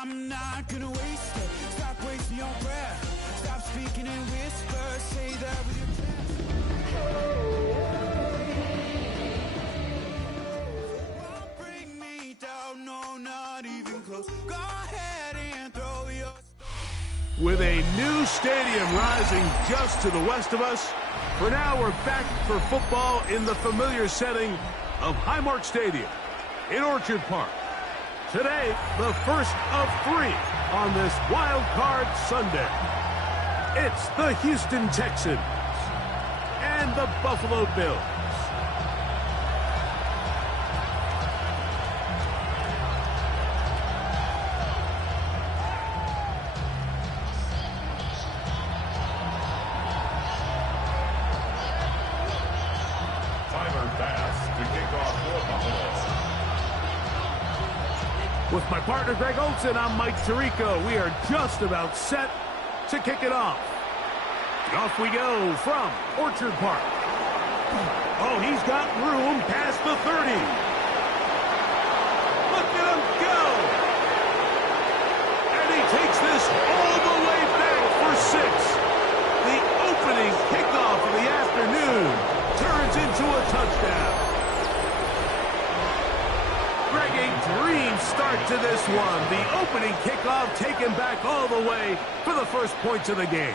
I'm not gonna waste it. Stop wasting your breath. Stop speaking in whispers. Say that with your chest. Won't bring me down, no, not even close. Go ahead and throw your... With a new stadium rising just to the west of us, for now we're back for football in the familiar setting of Highmark Stadium in Orchard Park. Today, the first of 3 on this Wild Card Sunday. It's the Houston Texans and the Buffalo Bills. With my partner, Greg Olson, I'm Mike Tirico. We are just about set to kick it off. Off we go from Orchard Park. Oh, he's got room past the 30. Look at him go. And he takes this all the way back for 6. The opening kickoff of the afternoon turns into a touchdown. Greg, a dream start to this one. The opening kickoff taken back all the way for the first points of the game.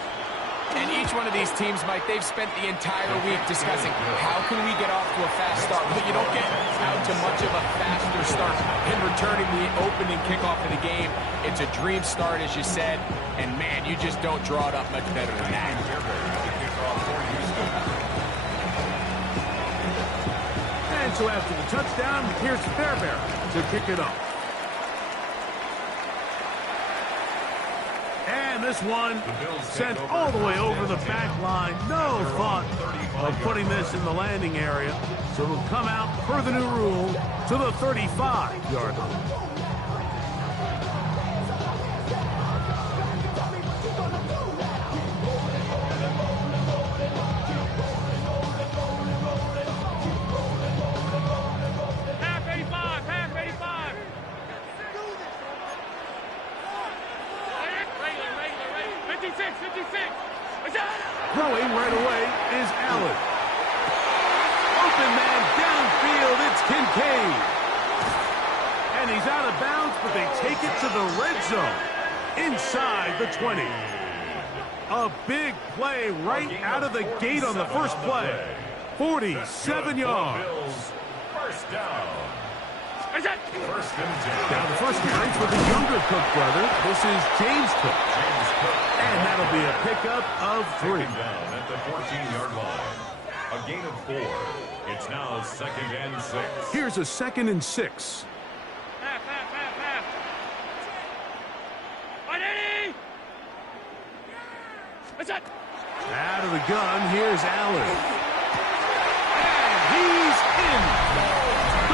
And each one of these teams, Mike, they've spent the entire week discussing how can we get off to a fast start. But you don't get out to much of a faster start in returning the opening kickoff of the game. It's a dream start, as you said. And, man, you just don't draw it up much better than that. And so after the touchdown, here's Fairbairn to kick it off. And this one sent all the way over the back line. No thought of putting this in the landing area. So it'll come out per the new rule to the 35-yard line. Throwing right away is Allen. Open man downfield, it's Kincaid. And he's out of bounds, but they take it to the red zone inside the 20. A big play right out of the gate on the first play. 47 yards. First down. Now the first carry for the younger Cook brother. This is James Cook. And that'll be a pickup of 3. Down at the 14-yard line. A gain of 4. It's now 2nd and 6. Here's a 2nd and 6. Out of the gun, here's Allen. And he's in.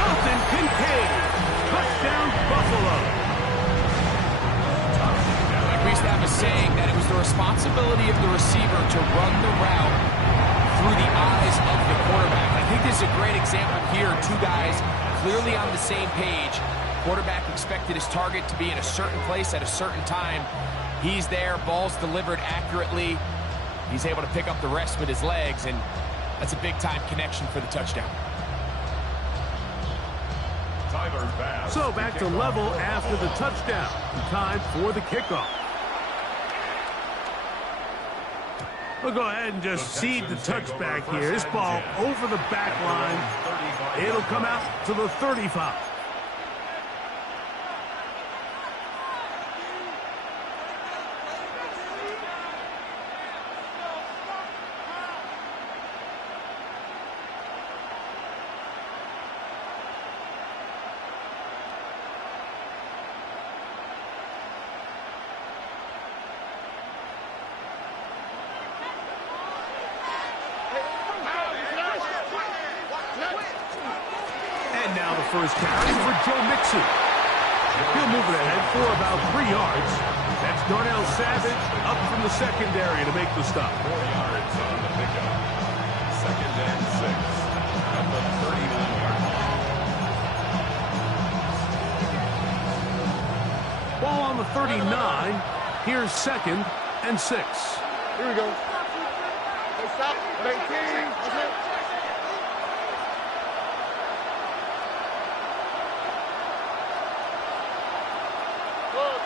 Dalton Kincaid. Touchdown, Buffalo. We used to have a saying that it was the responsibility of the receiver to run the route through the eyes of the quarterback. I think this is a great example here. 2 guys clearly on the same page. Quarterback expected his target to be in a certain place at a certain time. He's there, ball's delivered accurately. He's able to pick up the rest with his legs, and that's a big-time connection for the touchdown. So back to level after the touchdown. Time for the kickoff. We'll go ahead and just seed the touchback here. This ball over the back line. It'll come out to the 35. And now the first carry for Joe Mixon. He'll move it ahead for about 3 yards. That's Darnell Savage up from the secondary to make the stop. 4 yards on the pickup. 2nd and 6 at the 39-yard line. ball on the 39. Here's 2nd and 6. Here we go. Hey, stop. 18. That's it. Good.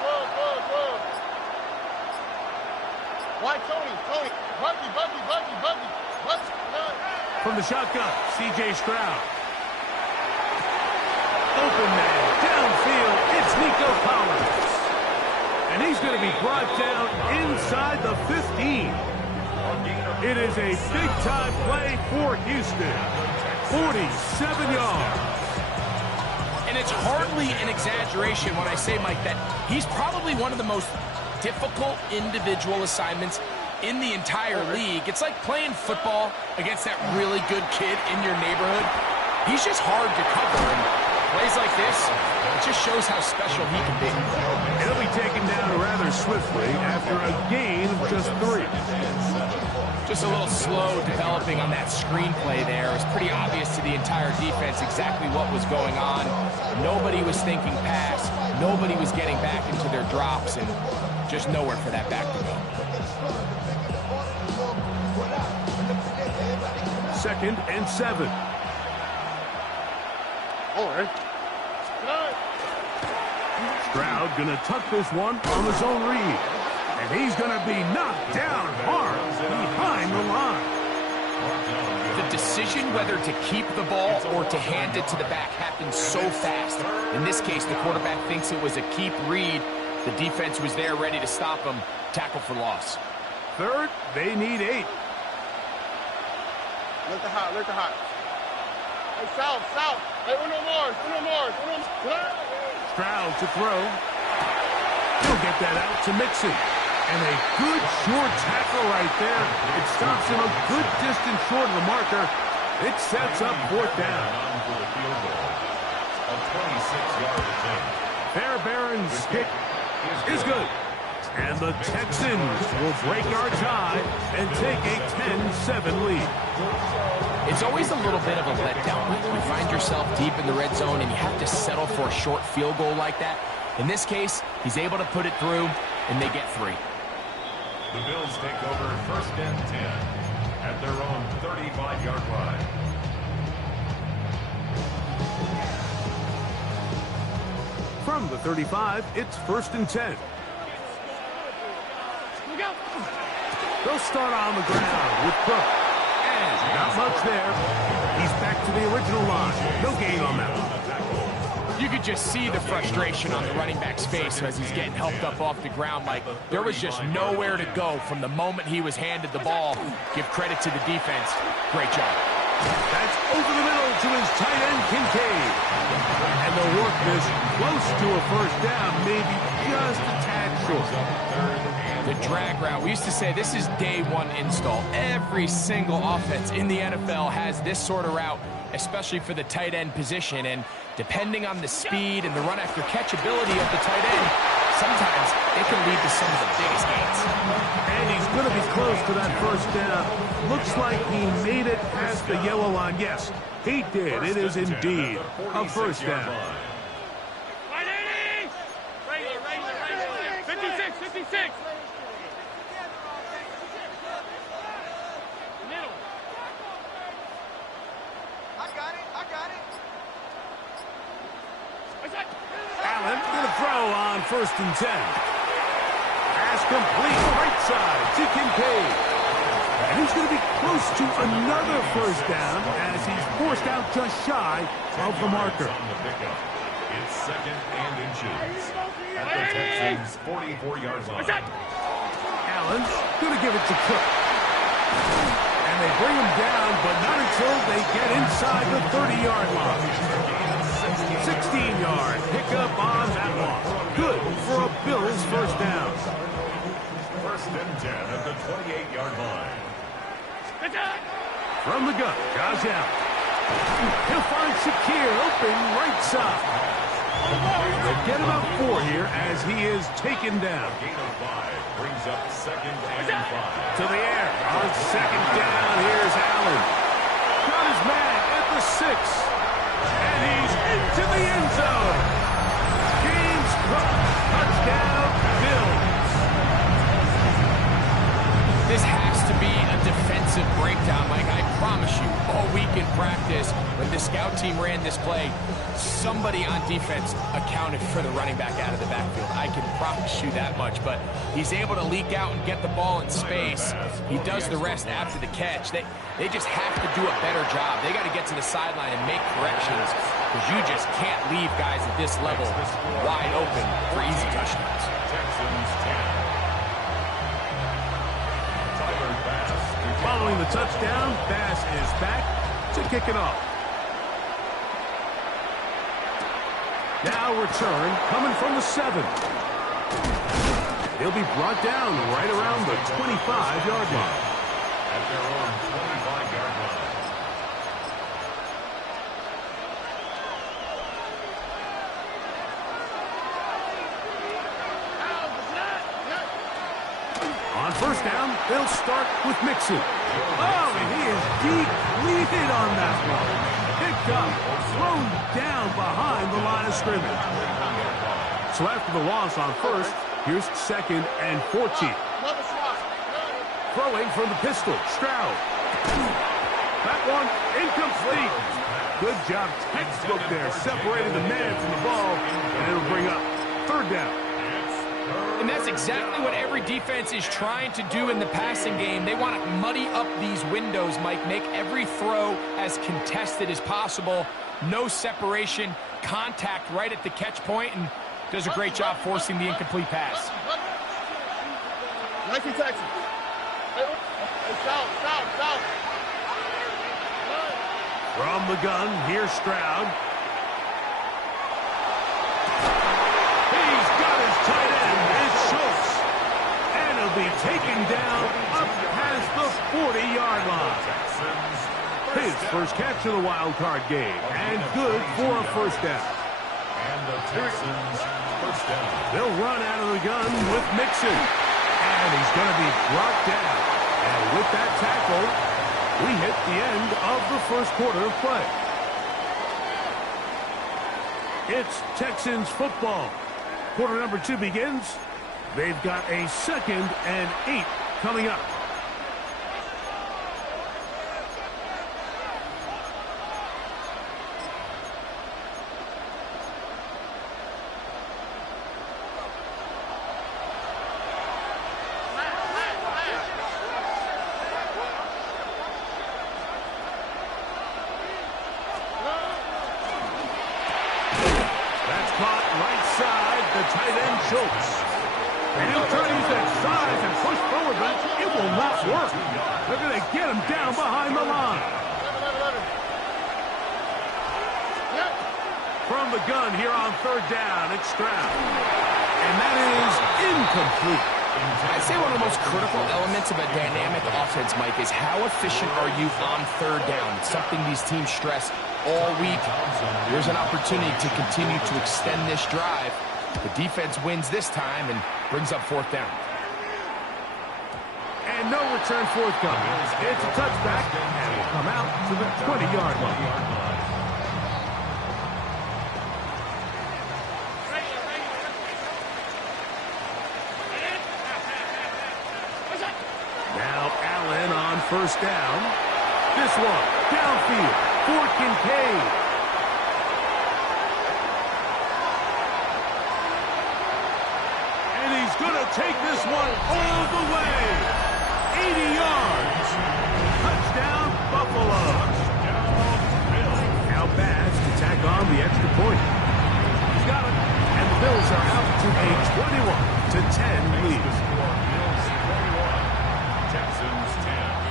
Why, Tony? Buggy. From the shotgun, C.J. Stroud. Open man, downfield, it's Nico Collins. And he's going to be brought down inside the 15. It is a big-time play for Houston. 47 yards. And it's hardly an exaggeration when I say, Mike, that he's probably one of the most difficult individual assignments in the entire league. It's like playing football against that really good kid in your neighborhood. He's just hard to cover, and plays like this, it just shows how special he can be. He'll be taken down rather swiftly after a gain of just 3. Just a little slow developing on that screenplay there. It was pretty obvious to the entire defense exactly what was going on. Nobody was thinking pass. Nobody was getting back into their drops, and just nowhere for that back to go. 2nd and 7. All right. Stroud gonna tuck this one on his own read. And he's gonna be knocked down hard behind the line. The decision whether to keep the ball or to hand it to the back happens so fast. In this case, the quarterback thinks it was a keep read. The defense was there ready to stop him. Tackle for loss. 3rd, they need 8. Let the hot. Hey, south. Hey, uno more. Stroud to throw. He'll get that out to Mixon. And a good short tackle right there. It stops him a good distance short of the marker. It sets up 4th down. A 26-yard attempt. Fairbairn's kick is good. And the Texans will break our tie and take a 10-7 lead. It's always a little bit of a letdown. You find yourself deep in the red zone and you have to settle for a short field goal like that. In this case, he's able to put it through, and they get 3. The Bills take over 1st and 10 at their own 35-yard line. From the 35, it's 1st and 10. They'll start on the ground with Cook. And not much there. He's back to the original line. No gain on that one. You could just see the frustration on the running back's face as he's getting helped up off the ground. Like, there was just nowhere to go from the moment he was handed the ball. Give credit to the defense. Great job. That's over the middle to his tight end, Kincaid. And they'll work this close to a 1st down, maybe just a tad short. The drag route. We used to say this is day 1 install. Every single offense in the NFL has this sort of route, especially for the tight end position. And depending on the speed and the run after catch ability of the tight end, sometimes it can lead to some of the biggest gains. And he's going to be close to that 1st down. Looks like he made it past the yellow line. Yes, he did. It is indeed a 1st down. 56. Allen going to throw on 1st and 10. Pass complete, right side to Kincaid. And he's going to be close to another 1st down as he's forced out just shy of the marker. It's 2nd and inches at the Texans' 44-yard line. Allen's going to give it to Cook. And they bring him down, but not until they get inside the 30-yard line. 16-yard pickup on that one. Good for a Bills 1st down. 1st and 10 at the 28-yard line. From the gun, Josh Allen. He'll find Shakir open right side. They get about 4 here as he is taken down. Gain of 5 brings up 2nd and 5. To the air on 2nd down. Here's Allen. Got his man at the 6. And he's into the end zone. James Cook, touchdown. scout team ran this play, somebody on defense accounted for the running back out of the backfield. I can promise you that much, but he's able to leak out and get the ball in space. He does the rest after the catch. They just have to do a better job. They got to get to the sideline and make corrections, because you just can't leave guys at this level wide open for easy touchdowns. Texans 10. Following the touchdown, Bass is back to kick it off. Now return coming from the 7. He'll be brought down right around the 25-yard line. At their own 25-yard line. On first down, they'll start with Mixon. Oh, and he is depleted on that one. Picked up, thrown down behind the line of scrimmage. So after the loss on first, here's 2nd and 14. Throwing from the pistol, Stroud. That one incomplete. Good job, textbook there, separating the man from the ball, and it'll bring up 3rd down. And that's exactly what every defense is trying to do in the passing game. They want to muddy up these windows, Mike, make every throw as contested as possible. No separation, contact right at the catch point, and does a great job forcing the incomplete pass. Nike Texas. Hey, south. From the gun, here's Stroud. He's got his tight end. It's Schultz. And he'll be taken down up past the 40-yard line. His first catch of the wild card game. And good for a first down. And the Texans first down. They'll run out of the gun with Mixon. And he's going to be brought down. And with that tackle, we hit the end of the first quarter of play. It's Texans football. Quarter number 2 begins. They've got a 2nd and 8 coming up. Tight end Schultz. And he'll try to use that size and push forward, but it will not work. They're going to get him down behind the line. From the gun here on 3rd down, it's Stroud. And that is incomplete. I'd say one of the most critical elements of a dynamic offense, Mike, is how efficient are you on 3rd down? It's something these teams stress all week. There's an opportunity to continue to extend this drive. The defense wins this time and brings up 4th down. And no return forthcoming. It's a touchback, and it'll come out to the 20-yard line. Now Allen on first down. This one, downfield for Kincaid. Going to take this one all the way. 80 yards. Touchdown, Buffalo. Now Bass to tack on the extra point. He's got it. And the Bills are out to a 21-10 lead. Bills 21, Texans 10.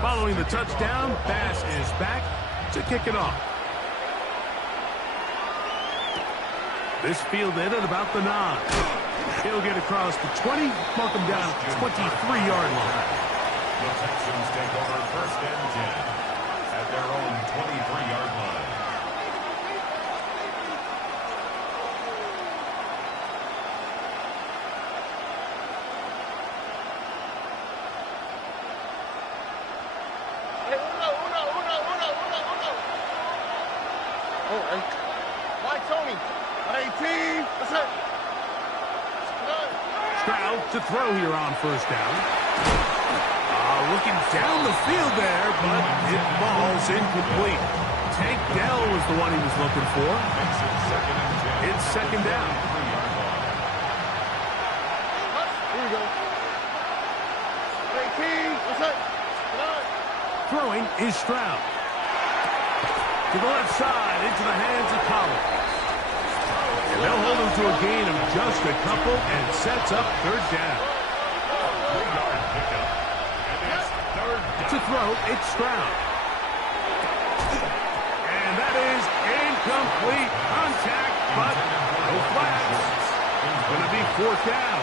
Following the touchdown, Bass is back to kick it off. This fielded at about the 9. He'll get across the 20, mark him down at the 23-yard line. The Texans take over 1st and 10 at their own 23-yard line. Why Tony? 18. That's it. Stroud to throw here on first down. Looking down the field there, but it falls incomplete. Tank Dell was the one he was looking for. It's second down. Here we go. 18. What's that? Throwing is Stroud. To the left side, into the hands of Collins. And they'll hold him to a gain of just a couple and sets up third down. To throw, it's Stroud. And that is incomplete. Contact, but no flags. It's going to be fourth down.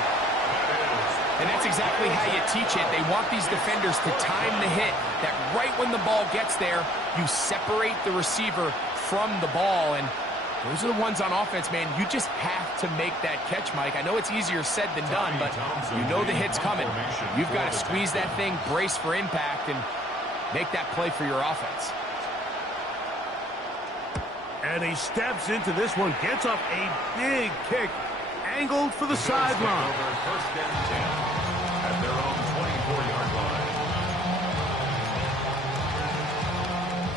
And that's exactly how you teach it. They want these defenders to time the hit, that right when the ball gets there, you separate the receiver from the ball. And those are the ones on offense, man. You just have to make that catch, Mike. I know it's easier said than done, but you know the hit's coming. You've got to squeeze that thing, brace for impact, and make that play for your offense. And he steps into this one, gets up a big kick, angled for the sideline. First and 10 at their own 24-yard line.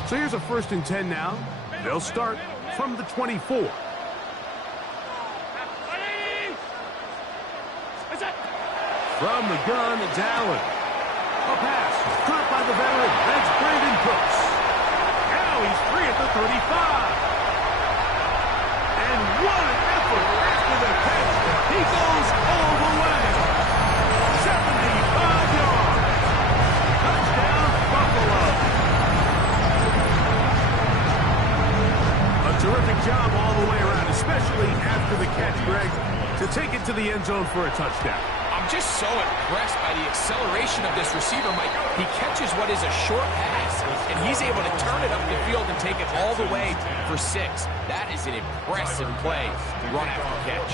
So here's a first and 10 now. They'll start from the 24. From the gun, it's Allen. A pass caught by the veteran. That's Brandon Cooks. Now he's free at the 35. And what an effort after the catch. He goes all the way. 75 yards. Touchdown, Buffalo. A terrific job all the way around, especially after the catch, Greg, to take it to the end zone for a touchdown. I'm just so impressed by the acceleration of this receiver, Mike. He catches what is a short pass, and he's able to turn it up the field and take it all the way for 6. That is an impressive play, run after catch.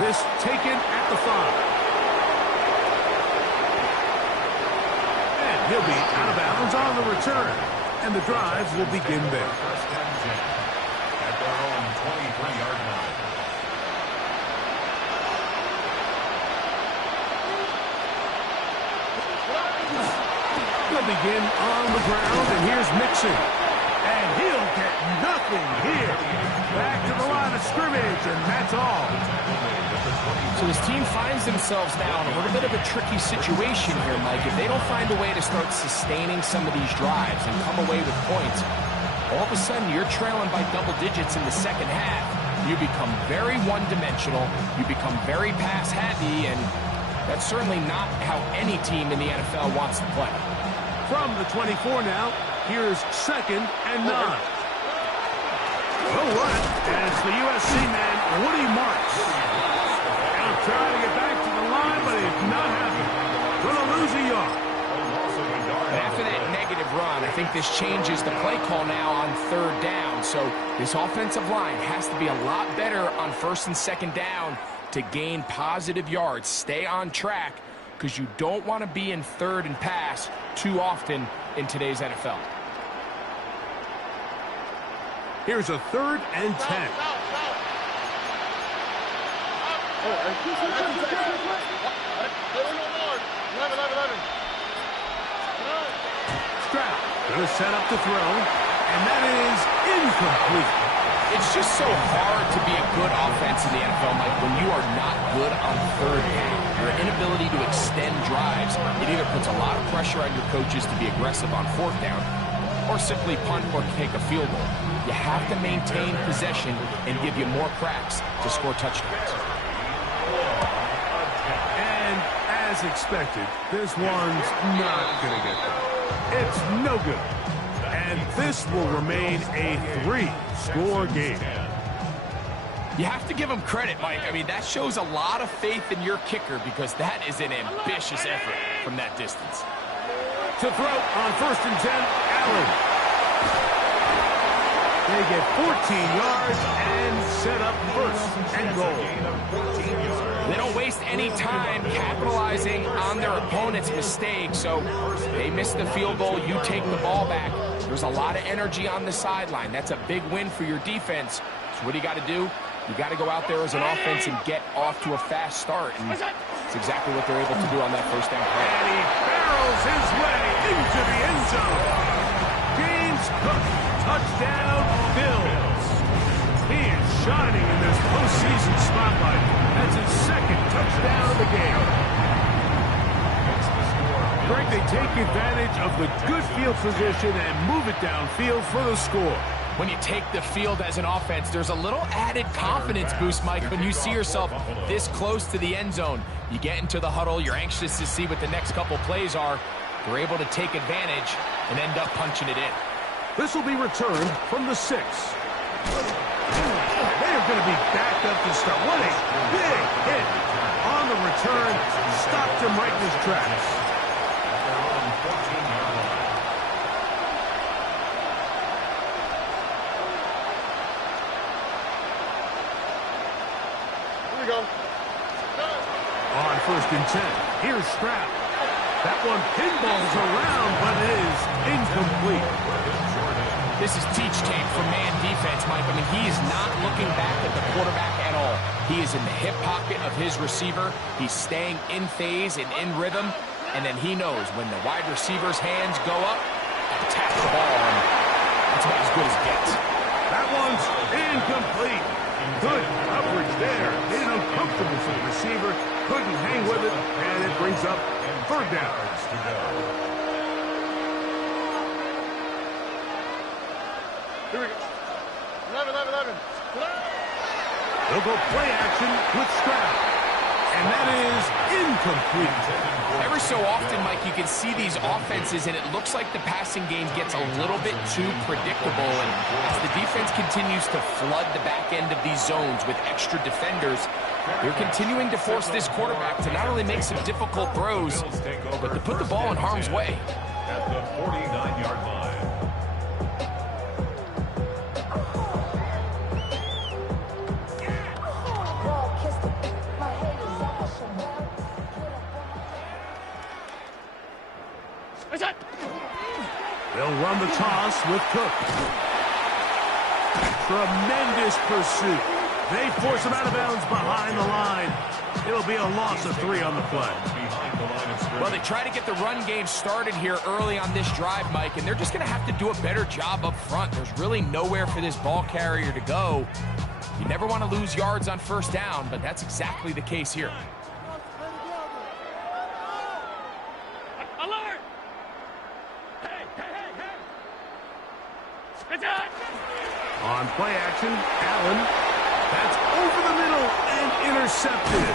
This taken at the 5. And he'll be out of bounds on the return. And the drive will begin there. First and 10 at their own 23-yard line. They'll begin on the ground, and here's Mixon. And he'll get nothing here. Back to the line of scrimmage, and that's all. So this team finds themselves now in a little bit of a tricky situation here, Mike. If they don't find a way to start sustaining some of these drives and come away with points, all of a sudden you're trailing by double digits in the second half. You become very one-dimensional. You become very pass-heavy, and that's certainly not how any team in the NFL wants to play. From the 24 now, here's second and 9. They'll run it, and it's the USC man, Woody Marks. Now trying to get back to the line, but it's not happening. Gonna lose a yard. And after that negative run, I think this changes the play call now on third down. So this offensive line has to be a lot better on first and second down to gain positive yards. Stay on track, because you don't want to be in third and pass too often in today's NFL. Here's a third and 10. Stroud gonna set up to throw, and that is incomplete. It's just so hard to be a good offense in the NFL, Mike, when you are not good on third down. Your inability to extend drives, it either puts a lot of pressure on your coaches to be aggressive on fourth down, or simply punt or take a field goal. You have to maintain possession and give you more cracks to score touchdowns. And as expected, this one's not going to get there. It's no good. And this will remain a 3-score game. You have to give him credit, Mike. I mean, that shows a lot of faith in your kicker, because that is an ambitious effort from that distance. To throw on first and 10, Allen. They get 14 yards and set up first and goal. They don't waste any time capitalizing on their opponent's mistake, so they miss the field goal, you take the ball back. There's a lot of energy on the sideline. That's a big win for your defense. So what do you got to do? You got to go out there as an offense and get off to a fast start. And it's exactly what they're able to do on that first down play. And he barrels his way into the end zone. James Cook, touchdown, Bills. He is shining in this postseason spotlight. That's his second touchdown of the game. Greg, they take advantage of the good field position and move it downfield for the score. When you take the field as an offense, there's a little added confidence boost, Mike, when you see yourself this close to the end zone. You get into the huddle, you're anxious to see what the next couple plays are. They're able to take advantage and end up punching it in. This will be returned from the 6. They are going to be backed up to start. What a big hit on the return. Stopped him right in his tracks. On 1st and 10, here's Stroud. That one pinballs around, but it is incomplete. This is teach tape for man defense, Mike. I mean, he is not looking back at the quarterback at all. He is in the hip pocket of his receiver. He's staying in phase and in rhythm, and then he knows when the wide receiver's hands go up, attack the ball, and that's about as good as it gets. That one's incomplete. Good coverage there. Made it uncomfortable for the receiver. Couldn't hang with it, and it brings up 3rd down. Here we go. 11. They'll go play action with Stroud. And that is incomplete. Every so often, Mike, you can see these offenses, and it looks like the passing game gets a little bit too predictable. And as the defense continues to flood the back end of these zones with extra defenders, they're continuing to force this quarterback to not only make some difficult throws, but to put the ball in harm's way. At the 49-yard line. They'll run the toss with Cook. Tremendous pursuit. They force him out of bounds behind the line. It'll be a loss of 3 on the play. Well, they try to get the run game started here early on this drive, Mike, and they're just going to have to do a better job up front. There's really nowhere for this ball carrier to go. You never want to lose yards on 1st down, but that's exactly the case here. On play action, Allen. That's over the middle and intercepted.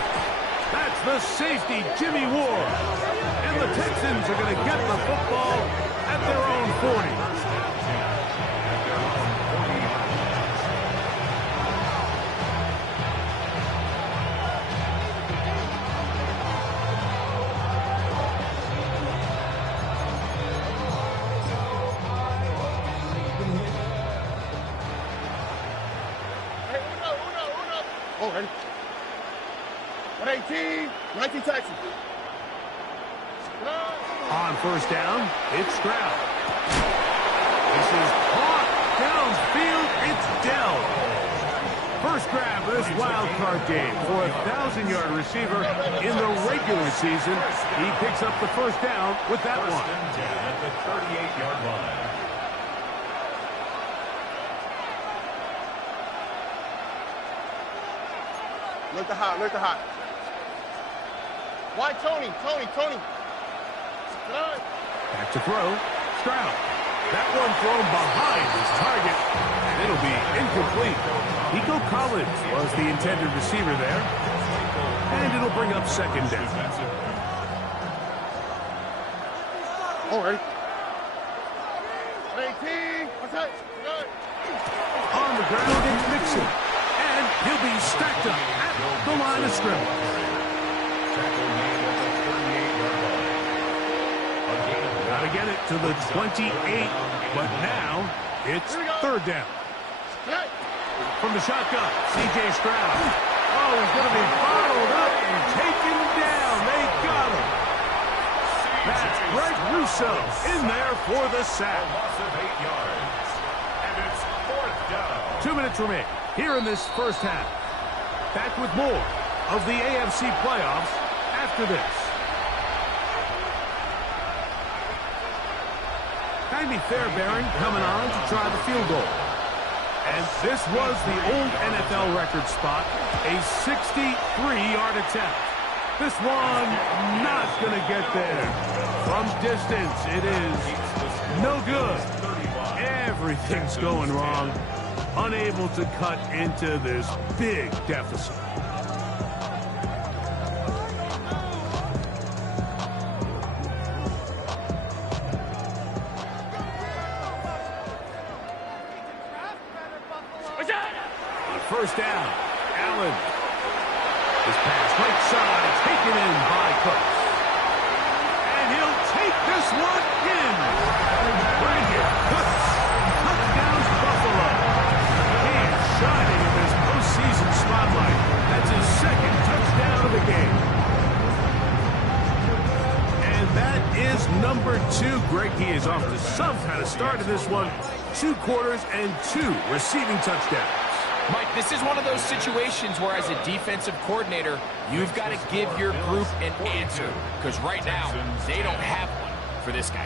That's the safety, Jimmy Ward. And the Texans are going to get the football at their own 40. Oh, ready? 118, 19 Texans. On 1st down, it's Stroud. This is caught downfield. It's Dell. First grab of this wild card game for a 1,000-yard receiver in the regular season. He picks up the 1st down with that one. At the 38-yard line. Look the hot. Why Tony? Back to throw. Stroud. That one thrown behind his target, and it'll be incomplete. Nico Collins was the intended receiver there, and it'll bring up 2nd down. Oh, ready? 18, On the ground, it's Mixon, and he'll be stacked up at the line of scrimmage. Gotta get it to the 28, but now it's 3rd down. From the shotgun, C.J. Stroud. Oh, he's going to be bottled up and taken down. They got him. That's Greg Russo in there for the sack. Loss of 8 yards. And it's 4th down. 2 minutes remaining. here in this first half. Back with more of the AFC playoffs after this. Jaime Fairbairn coming on to try the field goal. And this was the old NFL record spot, a 63-yard attempt. This one not going to get there. From distance, it is no good. Everything's going wrong. Unable to cut into this big deficit. First down, Allen. His pass right side, taken in by Cooks. And he'll take this one in. Right here, Cooks. Touchdowns, Buffalo. He is shining in this postseason spotlight. That's his second touchdown of the game. And that is number 2. Greg, he is off to some kind of start in this one. 2 quarters and 2 receiving touchdowns. Mike, this is one of those situations where as a defensive coordinator, you've got to give your group an answer. Because right now, they don't have one for this guy.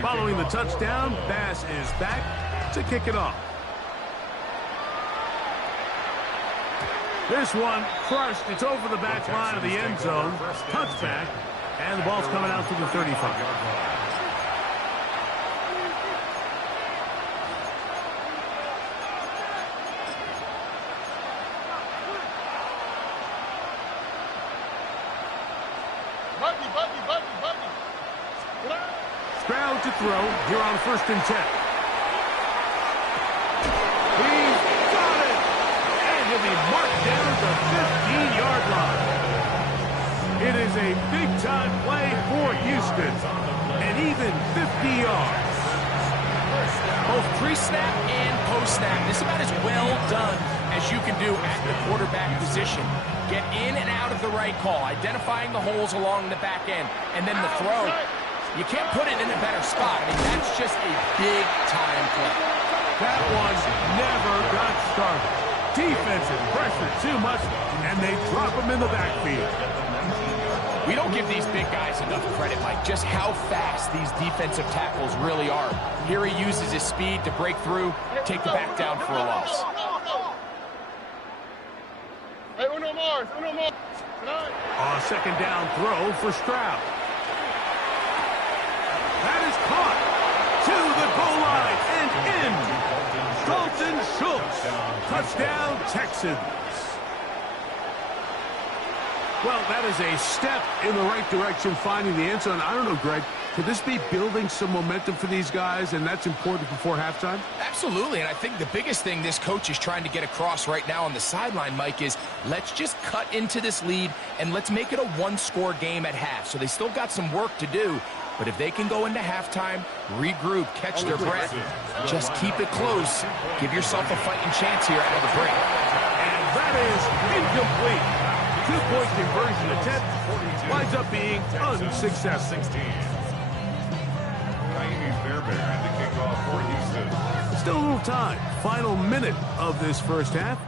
Following the touchdown, Bass is back to kick it off. This one crushed. It's over the back line of the end zone. Touchback. And the ball's coming out to the 35. Stroud to throw here on 1st and 10. He's got it! And he'll be marked down at the 15-yard line. It is a big-time play for Houston. And even 50 yards. Both pre-snap and post-snap. This is about as well done as you can do at the quarterback position. Get in and out of the right call, identifying the holes along the back end, and then the throw. You can't put it in a better spot. I mean, that's just a big-time play. That one never got started. Defensive pressure too much, and they drop him in the backfield. We don't give these big guys enough credit, Mike, just how fast these defensive tackles really are. Here he uses his speed to break through, take the back down for a loss. Hey, uno more. A second down throw for Stroud. That is caught to the goal line and in. Dalton Schultz. Touchdown, Texans. Well, that is a step in the right direction, finding the end zone. I don't know, Greg, could this be building some momentum for these guys, and that's important before halftime? Absolutely, and I think the biggest thing this coach is trying to get across right now on the sideline, Mike, is let's just cut into this lead, and let's make it a one-score game at half. So they still got some work to do, but if they can go into halftime, regroup, catch their breath, just keep it close, give yourself a fighting chance here out of the break. And that is incomplete. 2-point conversion attempt winds up being unsuccessful. Still a little time. Final minute of this first half.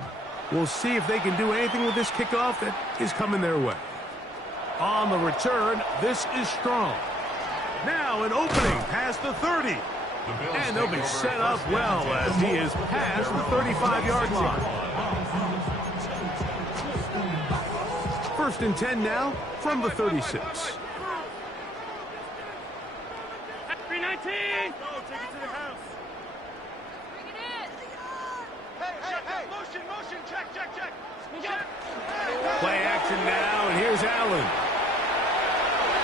We'll see if they can do anything with this kickoff that is coming their way. On the return, this is Strong. Now an opening past the 30. And they'll be set up well as he is past the 35-yard line. 1st and 10 now from the 36. 319. Go, take it to the house. Bring it in. Hey. Motion. Check. Play action now, and here's Allen.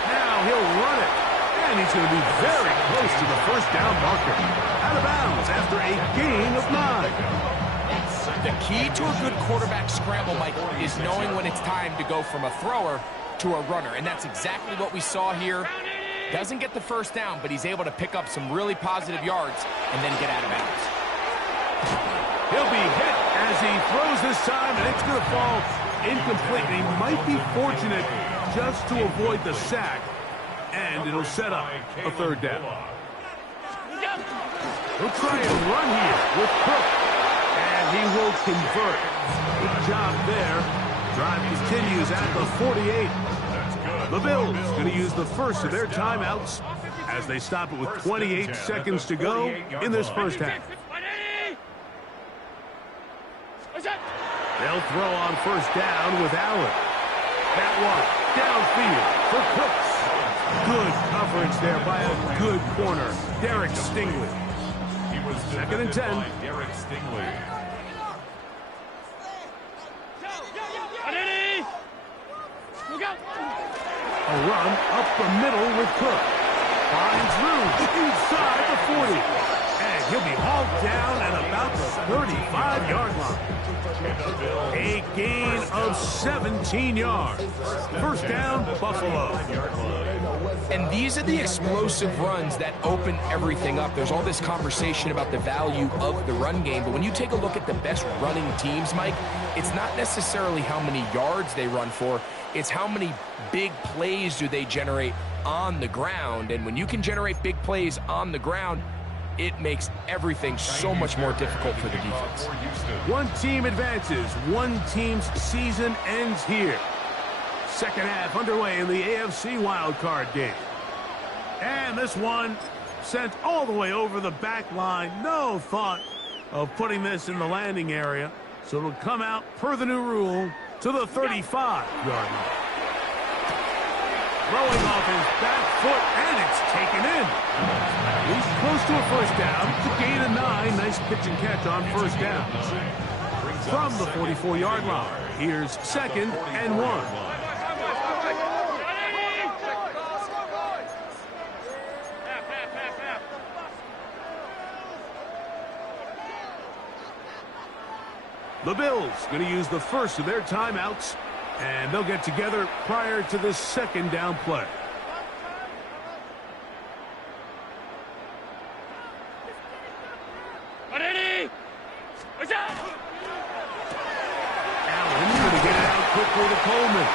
Now he'll run it. And he's going to be very close to the first down marker. Out of bounds after a gain of 9. The key to a good quarterback scramble, Mike, is knowing when it's time to go from a thrower to a runner. And that's exactly what we saw here. Doesn't get the first down, but he's able to pick up some really positive yards and then get out of bounds. He'll be hit as he throws this time, and it's going to fall incomplete. He might be fortunate just to avoid the sack, and it'll set up a 3rd down. He'll try and run here with Cook. And he will convert. Good job there. Drive continues at the 48. The Bills going to use the first of their timeouts as they stop it with 28 seconds to go in this first half. They'll throw on first down with Allen. That one downfield for Cooks. Good coverage there by a good corner, Derek Stingley. He was second and 10. Derek Stingley. A run up the middle with Cook. Finds room inside the 40. And he'll be hauled down at about the 35-yard line. A gain of 17 yards. First down, Buffalo. And these are the explosive runs that open everything up. There's all this conversation about the value of the run game, but when you take a look at the best running teams, Mike, it's not necessarily how many yards they run for, it's how many big plays do they generate on the ground. And when you can generate big plays on the ground, it makes everything so much more difficult for the defense. One team advances. One team's season ends here. Second half underway in the AFC wildcard game. And this one sent all the way over the back line. No thought of putting this in the landing area. So it'll come out per the new rule to the 35-yard line. Throwing off his back foot, and it's taken in. He's close to a first down. It's a gain of 9. Nice pitch and catch on first down. From the 44-yard line, here's second and 1. The Bills going to use the first of their timeouts, and they'll get together prior to this second down play. Allen going to get it out quickly to Coleman.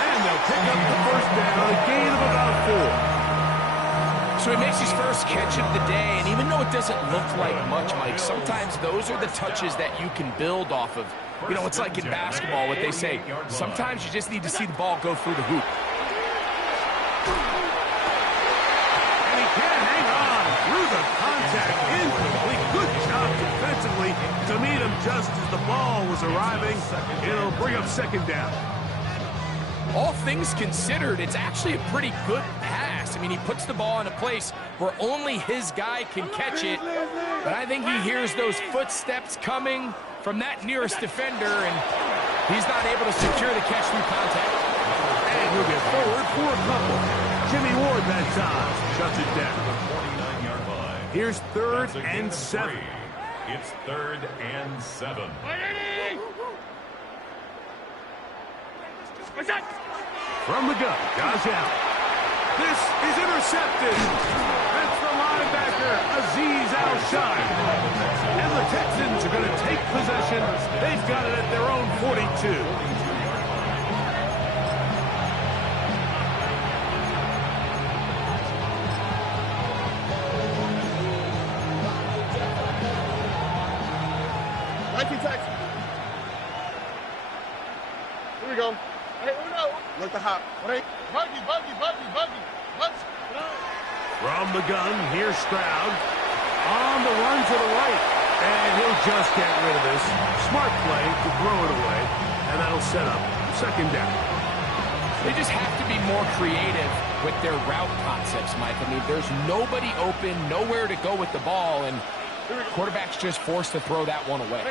And they'll pick up the first down, a gain of about 4. So he makes his first catch of the day, and even though it doesn't look like much, Mike, sometimes those are the touches that you can build off of. You know, it's like in basketball, what they say, sometimes you just need to see the ball go through the hoop. And he can't hang on through the contact, incomplete. Good job defensively to meet him just as the ball was arriving. It'll bring up second down. All things considered, it's actually a pretty good pass. I mean, he puts the ball in a place where only his guy can catch it. But I think he hears those footsteps coming from that nearest defender, and he's not able to secure the catch through contact. And he'll get forward for a couple. Jimmy Ward that time shuts it down. Here's third and 7. It's third and 7. From the gun, Josh Allen. This is intercepted. That's the linebacker, Azeez Al-Shai. And the Texans are going to take possession. They've got it at their own 42. Here we go. Hey, Uno. Look the hop. Buggy. From the gun, here's Stroud. On the run to the right. And he'll just get rid of this. Smart play to throw it away. And that'll set up second down. They just have to be more creative with their route concepts, Mike. I mean, there's nobody open, nowhere to go with the ball, and quarterback's just forced to throw that one away.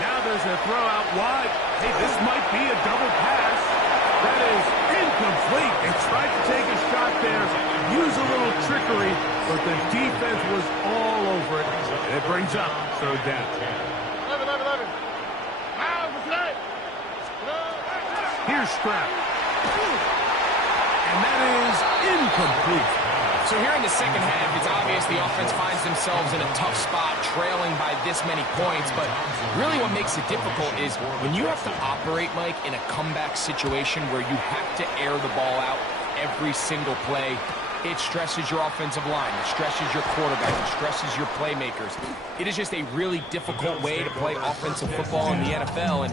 Now there's a throw out wide. Hey, this might be a double pass. That is incomplete. They tried to take a shot there, use a little trickery, but the defense was all over it. And it brings up third down. 11. Here's Stroud. And that is incomplete. So here in the second half, it's obvious the offense finds themselves in a tough spot, trailing by this many points. But really what makes it difficult is when you have to operate, Mike, in a comeback situation where you have to air the ball out every single play, it stresses your offensive line, it stresses your quarterback, it stresses your playmakers. It is just a really difficult way to play offensive football in the NFL, and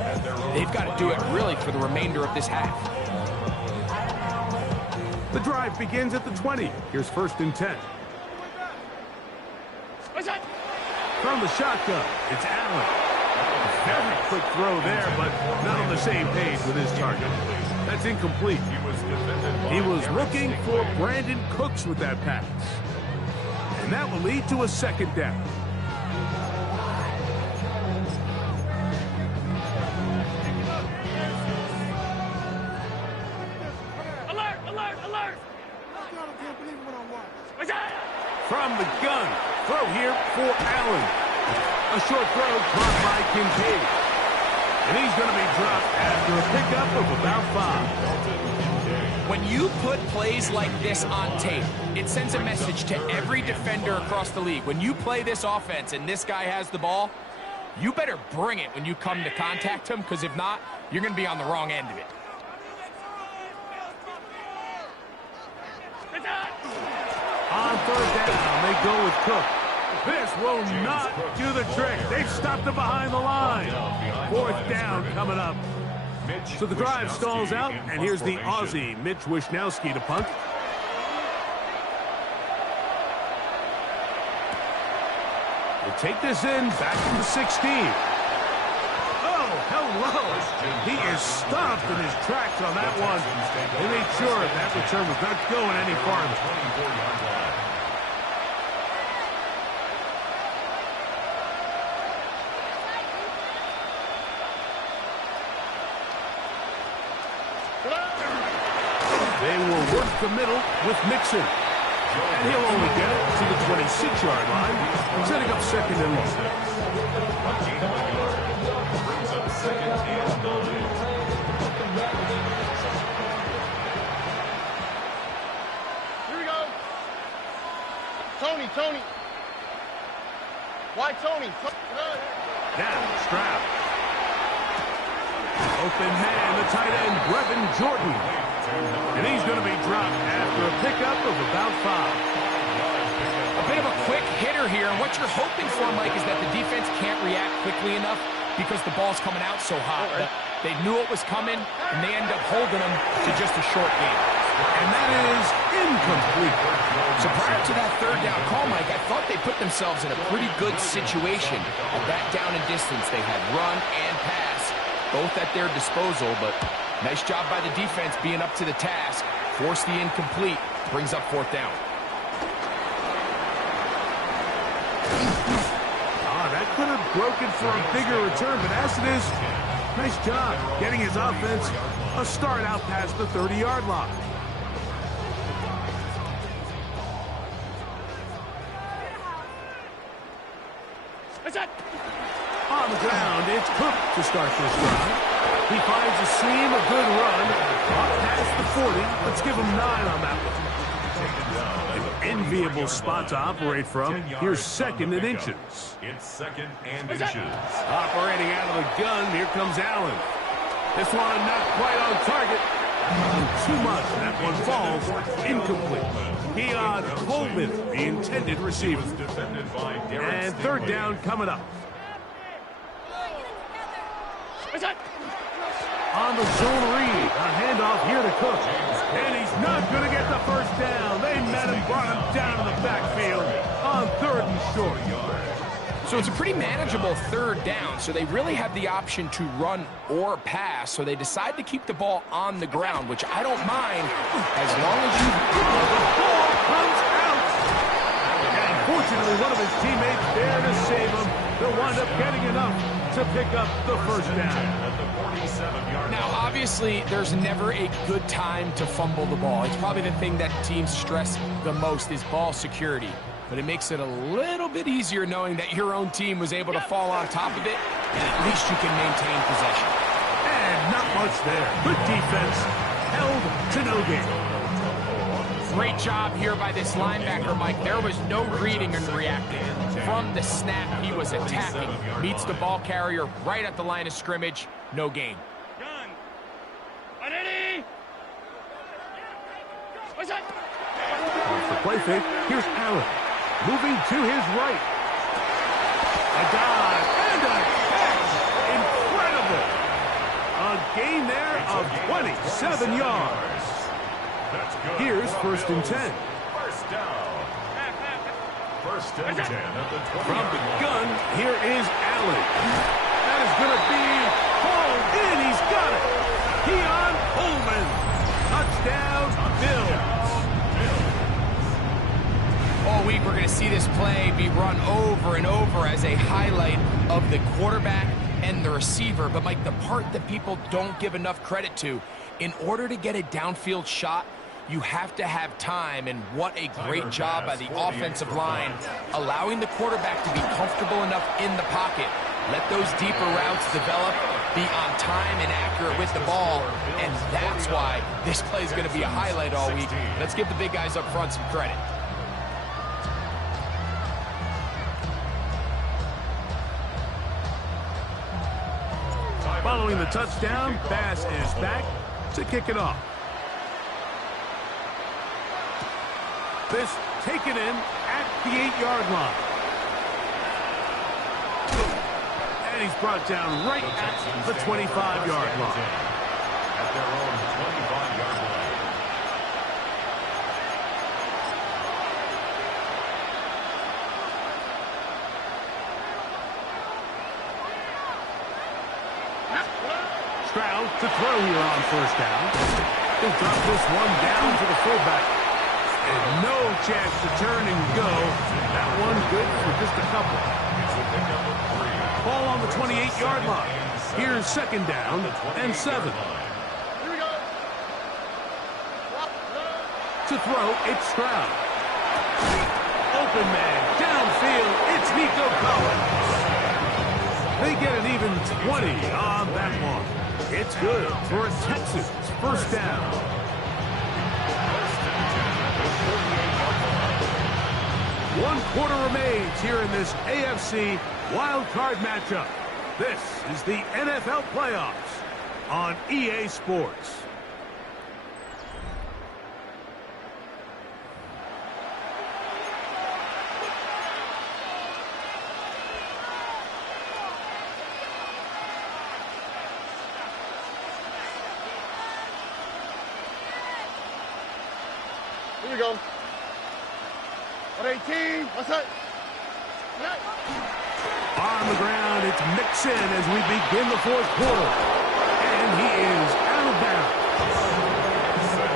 they've got to do it really for the remainder of this half. The drive begins at the 20. Here's 1st and 10. From the shotgun, it's Allen. Very quick throw there, but not on the same page with his target. That's incomplete. He was looking for Brandon Cooks with that pass. And that will lead to a 2nd down. Alert! Alert! Alert! From the gun, throw here for Allen. A short throw caught by Kincaid. And he's going to be dropped after a pickup of about 5. When you put plays like this on tape, it sends a message to every defender across the league. When you play this offense and this guy has the ball, you better bring it when you come to contact him, because if not, you're going to be on the wrong end of it. On 3rd down, they go with Cook. This will not do the trick. They've stopped him behind the line. 4th down coming up. So the drive stalls out, and here's the Aussie, Mitch Wishnowsky, to punt. They take this in, back to the 16. Oh, hello. He is stopped in his tracks on that one. They made sure that return was not going any farther. They will work the middle with Mixon. And he'll only get it to the 26-yard line, setting up 2nd and long. Here we go. Tony. Why Tony? Down, Stroud. Open man, the tight end, Brevin Jordan. And he's going to be dropped after a pickup of about 5. A bit of a quick hitter here, and what you're hoping for, Mike, is that the defense can't react quickly enough because the ball's coming out so hot. They knew it was coming, and they end up holding them to just a short gain. And that is incomplete. So prior to that 3rd down call, Mike, I thought they put themselves in a pretty good situation at that down and distance. They had run and pass both at their disposal, but nice job by the defense being up to the task. Force the incomplete, brings up 4th down. That could have broken for a bigger return, but as it is, nice job getting his offense a start out past the 30-yard line. On the ground, it's Cook to start this drive. He finds a seam, a good run, past the 40. Let's give him 9 on that one. An enviable spot to operate from. Here's 2nd and inches. It's 2nd and inches. Operating out of the gun, here comes Allen. This one not quite on target. Too much, that one falls incomplete. Keon Coleman, the intended receiver. And 3rd down coming up. On the zone read, a handoff here to Cook. And he's not going to get the 1st down. They met him, brought him down in the backfield on 3rd and short. So it's a pretty manageable 3rd down, so they really have the option to run or pass, so they decide to keep the ball on the ground, which I don't mind as long as you... The ball comes out! And fortunately, one of his teammates there to save him. They'll wind up getting enough to pick up the 1st down. Now, obviously, there's never a good time to fumble the ball. It's probably the thing that teams stress the most is ball security. But it makes it a little bit easier knowing that your own team was able to fall on top of it, and at least you can maintain possession. And not much there. Good defense, held to no gain. Great job here by this linebacker, Mike. There was no reading and reacting. From the snap, he was attacking. Meets the ball carrier right at the line of scrimmage. No gain. Gun. Identity. What's that? the play fake. Here's Allen. Moving to his right. A dive and a catch. Incredible. A gain there of 27 yards. Here's 1st and 10. First down. First and 10 at the 20. From the gun, here is Allen. That is going to be hauled in. He's got it. Keon Coleman. Touchdown, Bills. All week we're going to see this play be run over and over as a highlight of the quarterback and the receiver. But, Mike, the part that people don't give enough credit to, in order to get a downfield shot, you have to have time, and what a great job by the offensive line, allowing the quarterback to be comfortable enough in the pocket. Let those deeper routes develop, be on time and accurate with the ball, and that's why this play is going to be a highlight all week. Let's give the big guys up front some credit. Following the touchdown, Bass is back to kick it off. This taken in at the 8-yard line. And he's brought down right at the 25-yard line. At their own 25-yard line. Stroud to throw here on 1st down. He'll drop this one down to the fullback. And no chance to turn and go. That one good for just a couple. Ball on the 28-yard line. Here's 2nd down and 7. Here we go. To throw, it's Stroud. Open man, downfield, it's Nico Collins. They get an even 20 on that one. It's good for a Texans 1st down. One quarter remains here in this AFC wild card matchup. This is the NFL playoffs on EA Sports. Here we go. 118. What's that? On the ground, it's Mixon as we begin the 4th quarter. And he is out of bounds.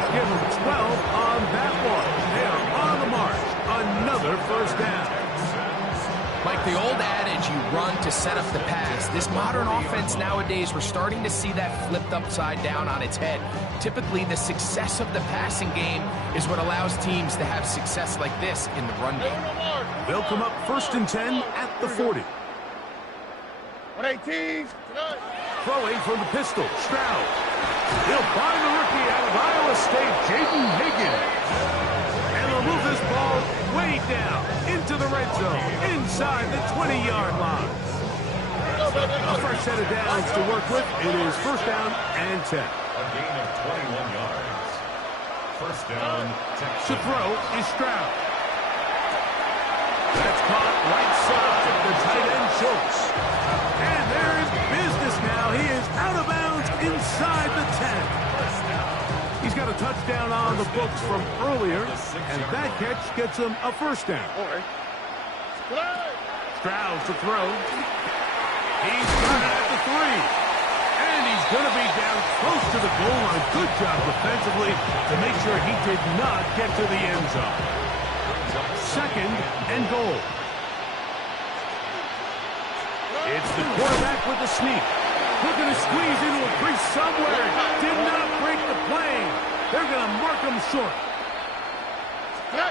Give him 12 on that one. They are on the march. Another 1st down. Like the old adage, you run to set up the pass. This modern offense nowadays, we're starting to see that flipped upside down on its head. Typically, the success of the passing game is what allows teams to have success like this in the run game. They'll come up 1st and 10 at the 40. 118. Throwing from the pistol, Stroud. He'll find the rookie out of Iowa State, Jaden Higgins. And they'll move this ball way down into the red zone, inside the 20-yard line. A fresh set of downs to work with. It is 1st down and 10. A gain of 21 yards. 1st down, Texans. To throw is Stroud. That's caught right side, the tight end Schultz. And there is business now. He is out of bounds inside the 10. He's got a touchdown on the books from earlier, and that catch gets him a 1st down. Stroud to throw. He's got it at the 3. And he's going to be down close to the goal line. Good job defensively to make sure he did not get to the end zone. 2nd and goal. It's the quarterback with the sneak. Looking to squeeze into a crease somewhere. Did not break the plane. They're going to mark him short.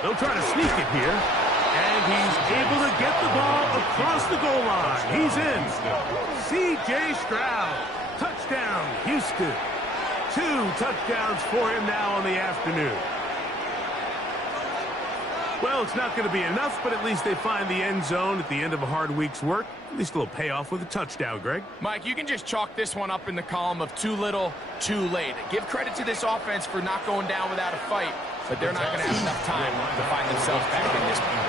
They'll try to sneak it here. And he's able to get the ball across the goal line. He's in. C.J. Stroud. Touchdown, Houston. 2 touchdowns for him now on the afternoon. Well, it's not going to be enough, but at least they find the end zone at the end of a hard week's work. At least a little payoff with a touchdown, Greg. Mike, you can just chalk this one up in the column of too little, too late. Give credit to this offense for not going down without a fight. but they're not going to have enough time to find themselves back in this one.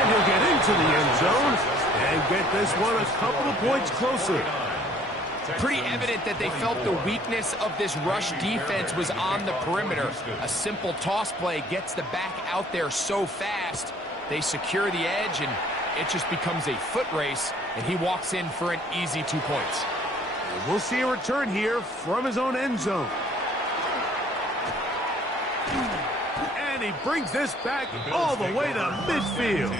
And he'll get into the end zone and get this one a couple of points closer. Pretty evident that they felt the weakness of this rush defense was on the perimeter. A simple toss play gets the back out there so fast. They secure the edge, and it just becomes a foot race, and he walks in for an easy 2 points. We'll see a return here from his own end zone. And he brings this back all the way to midfield.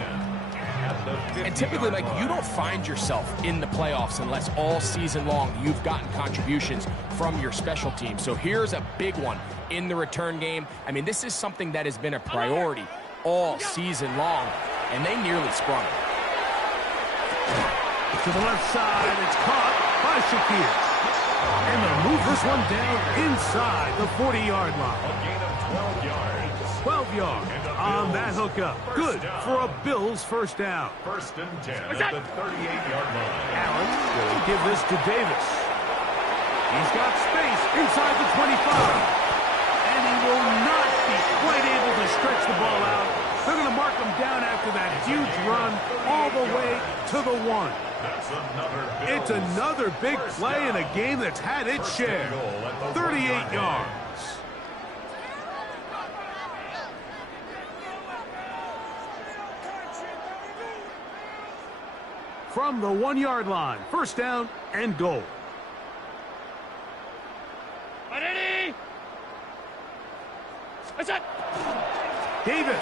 And typically, Mike, you don't find yourself in the playoffs unless all season long you've gotten contributions from your special team. So here's a big one in the return game. I mean, this is something that has been a priority all season long, and they nearly sprung it. To the left side, it's caught by Shakir. And they'll move this one down inside the 40-yard line. A gain of 12 yards. 12 yards on that hookup. Good for a Bills first down. First and 10 at the 38-yard line. Allen will give this to Davis. He's got space inside the 25. And he will not be quite able to stretch the ball out. They're going to mark him down after that huge run all the way to the 1. It's another big play in a game that's had its share. 38 yards. From the 1-yard line, first down and goal. Davis.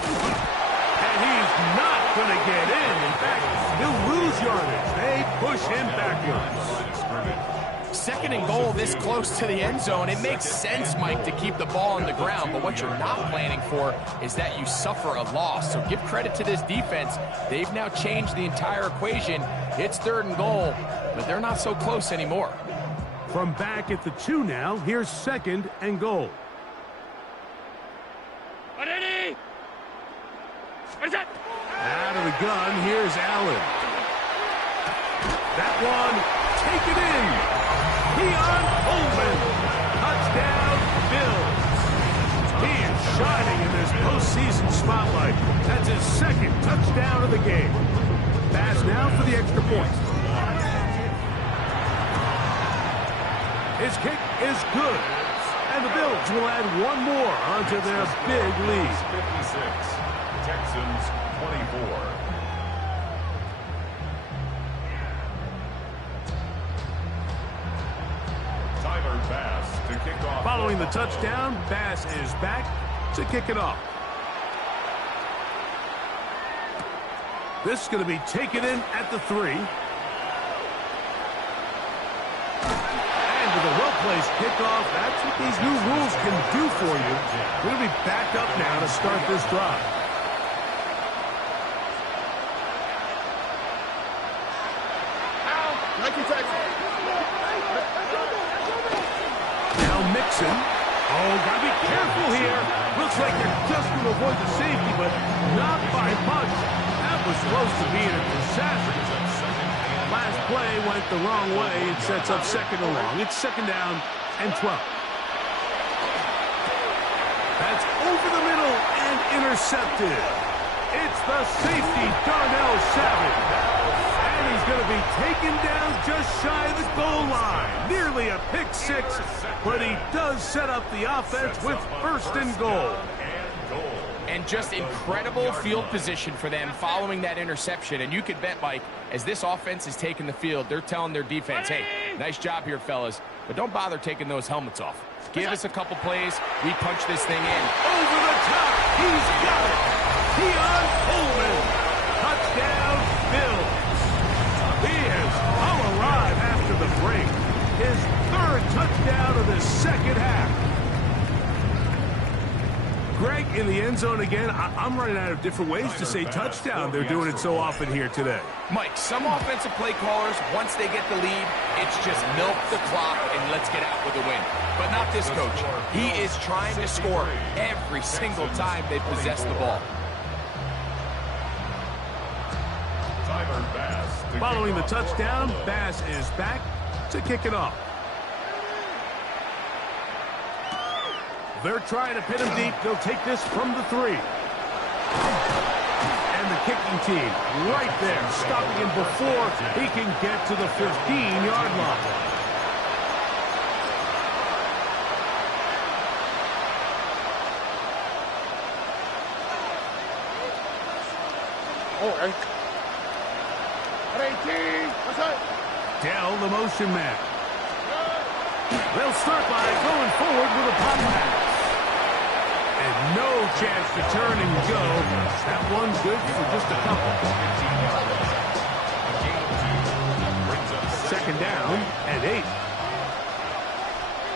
And he's not going to get in. In fact, he'll lose yardage. They push him backwards. Second and goal this close to the end zone. It makes sense, Mike, to keep the ball on the ground, but what you're not planning for is that you suffer a loss. So give credit to this defense. They've now changed the entire equation. It's third and goal, but they're not so close anymore. From back at the 2 now, here's second and goal. Out of the gun, here's Allen. That one, take it in. Keon Coleman, touchdown Bills. He is shining in this postseason spotlight. That's his second touchdown of the game. Pass now for the extra point. His kick is good. And the Bills will add one more onto their big lead. 56. Texans 24. Bass to kick off. Following the touchdown, Bass is back to kick it off. This is going to be taken in at the 3. And with a well-placed kickoff, that's what these new rules can do for you. We're going to be back up now to start this drive. Mixon. Oh, gotta be careful here. Looks like they're just going to avoid the safety, but not by much. That was close to being a disaster. Last play went the wrong way. It sets up second and long. It's second down and 12. That's over the middle and intercepted. It's the safety, Darnell Savage. And he's going to be taken down just shy of the goal line. Nearly a pick 6, but he does set up the offense with first and goal. And just incredible field position for them following that interception. And you could bet, Mike, as this offense is taking the field, they're telling their defense, hey, nice job here, fellas, but don't bother taking those helmets off. Give us a couple plays. We punch this thing in. Over the top. He's got it. Keon Coleman. Touchdown, Bills. He has come alive after the break. His third touchdown of the second half. Greg in the end zone again. I'm running out of different ways to say touchdown. They're doing it so often here today. Mike, some offensive play callers, once they get the lead, it's just milk the clock and let's get out with a win. But not this coach. He is trying to score every single time they possess the ball. Following the touchdown, Bass is back to kick it off. They're trying to pin him deep. They'll take this from the 3. And the kicking team right there, stopping him before he can get to the 15-yard line. Oh, at 18. What's up? Dell, the motion man. They'll start by going forward with a pop pass. And no chance to turn and go. That one's good for just a couple. Second down and 8.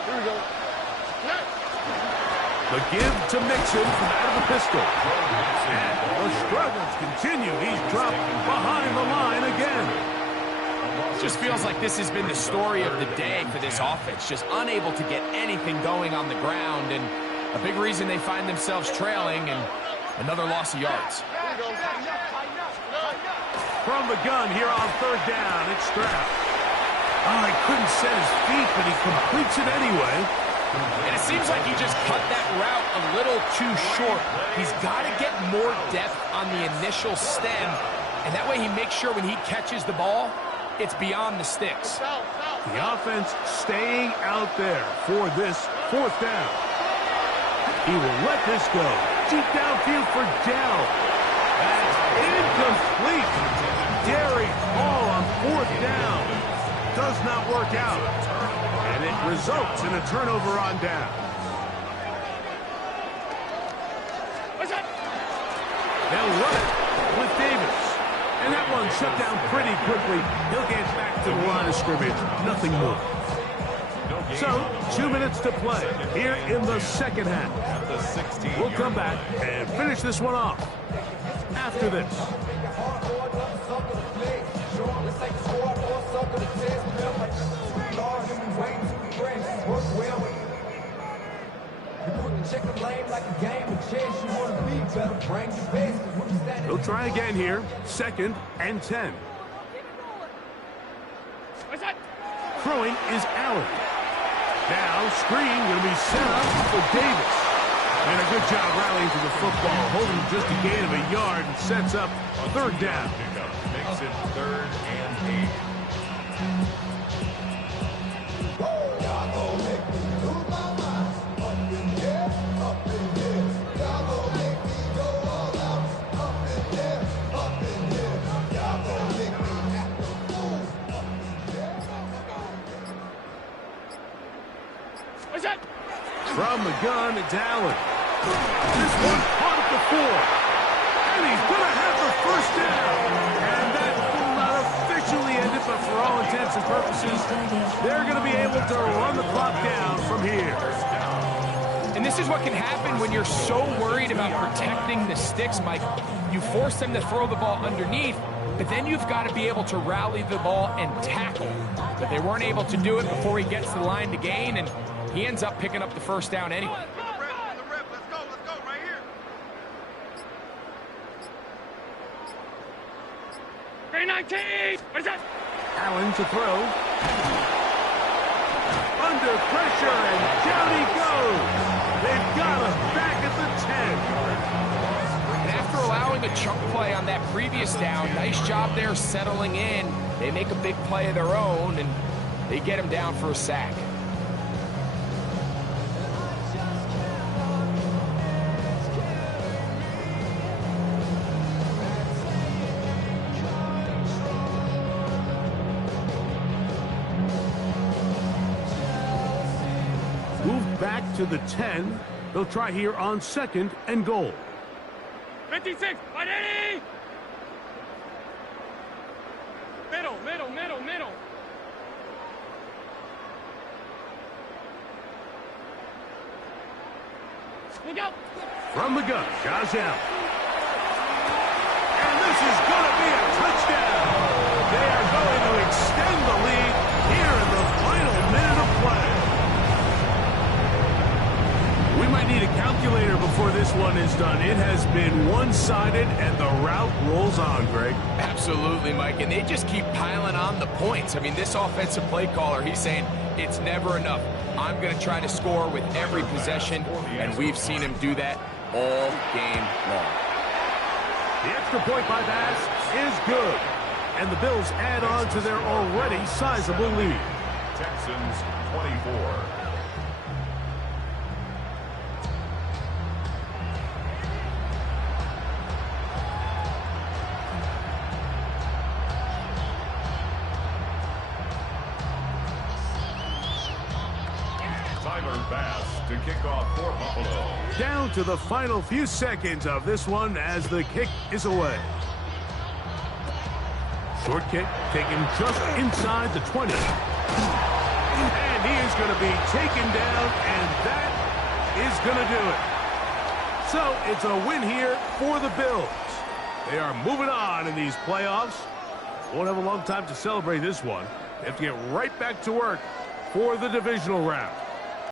Here we go. The give to Mixon from out of the pistol. And the struggles continue. He's dropped behind the line again. Just feels like this has been the story of the day for this offense. Just unable to get anything going on the ground, and a big reason they find themselves trailing, and another loss of yards. From the gun here on third down, it's Stroud. Oh, he couldn't set his feet, but he completes it anyway. And it seems like he just cut that route a little too short. He's got to get more depth on the initial stem, and that way he makes sure when he catches the ball, it's beyond the sticks. The offense staying out there for this fourth down. He will let this go. Deep downfield for Dell. That's incomplete. Daring ball on fourth down. Does not work out. And it results in a turnover on down. They'll run it with Davis. And that one shut down pretty quickly. He'll get back to the line of scrimmage. Nothing more. So, 2 minutes to play here in the second half. We'll come back and finish this one off after this. He'll try again here. 2nd and 10. Throwing is Allen. Now, screen going to be set up for Davis. And a good job rallying to the football, holding just a gain of a yard and sets up third down. Makes it 3rd and 8. From the gun, it's Allen. This one caught at the 4. And he's going to have the first down. And that will not officially end it, but for all intents and purposes, they're going to be able to run the clock down from here. And this is what can happen when you're so worried about protecting the sticks, Mike. You force them to throw the ball underneath, but then you've got to be able to rally the ball and tackle. But they weren't able to do it before he gets to the line to gain, and he ends up picking up the first down anyway. Let's go right here. 319. What is that? Allen to throw. Under pressure, and down he goes. They've got him back at the 10. And after allowing a chunk play on that previous down, nice job there settling in. They make a big play of their own, and they get him down for a sack. Back to the 10. They'll try here on 2nd and goal. 56. 180. Middle. We go. From the gun, Josh Allen. And this is going to be a touchdown. They are going to extend the lead here in the final minute of play. We might need a calculator before this one is done. It has been one-sided, and the route rolls on, Greg. Absolutely, Mike, and they just keep piling on the points. I mean, this offensive play caller, he's saying, It's never enough. I'm going to try to score with every possession, and we've seen him do that all game long. The extra point by Bass is good. And the Bills add on to their already sizable lead. Texans 24. Bass to kick off for Buffalo. Down to the final few seconds of this one as the kick is away. Short kick taken just inside the 20. And he is going to be taken down, and that is going to do it. So it's a win here for the Bills. They are moving on in these playoffs. Won't have a long time to celebrate this one. They have to get right back to work for the divisional round.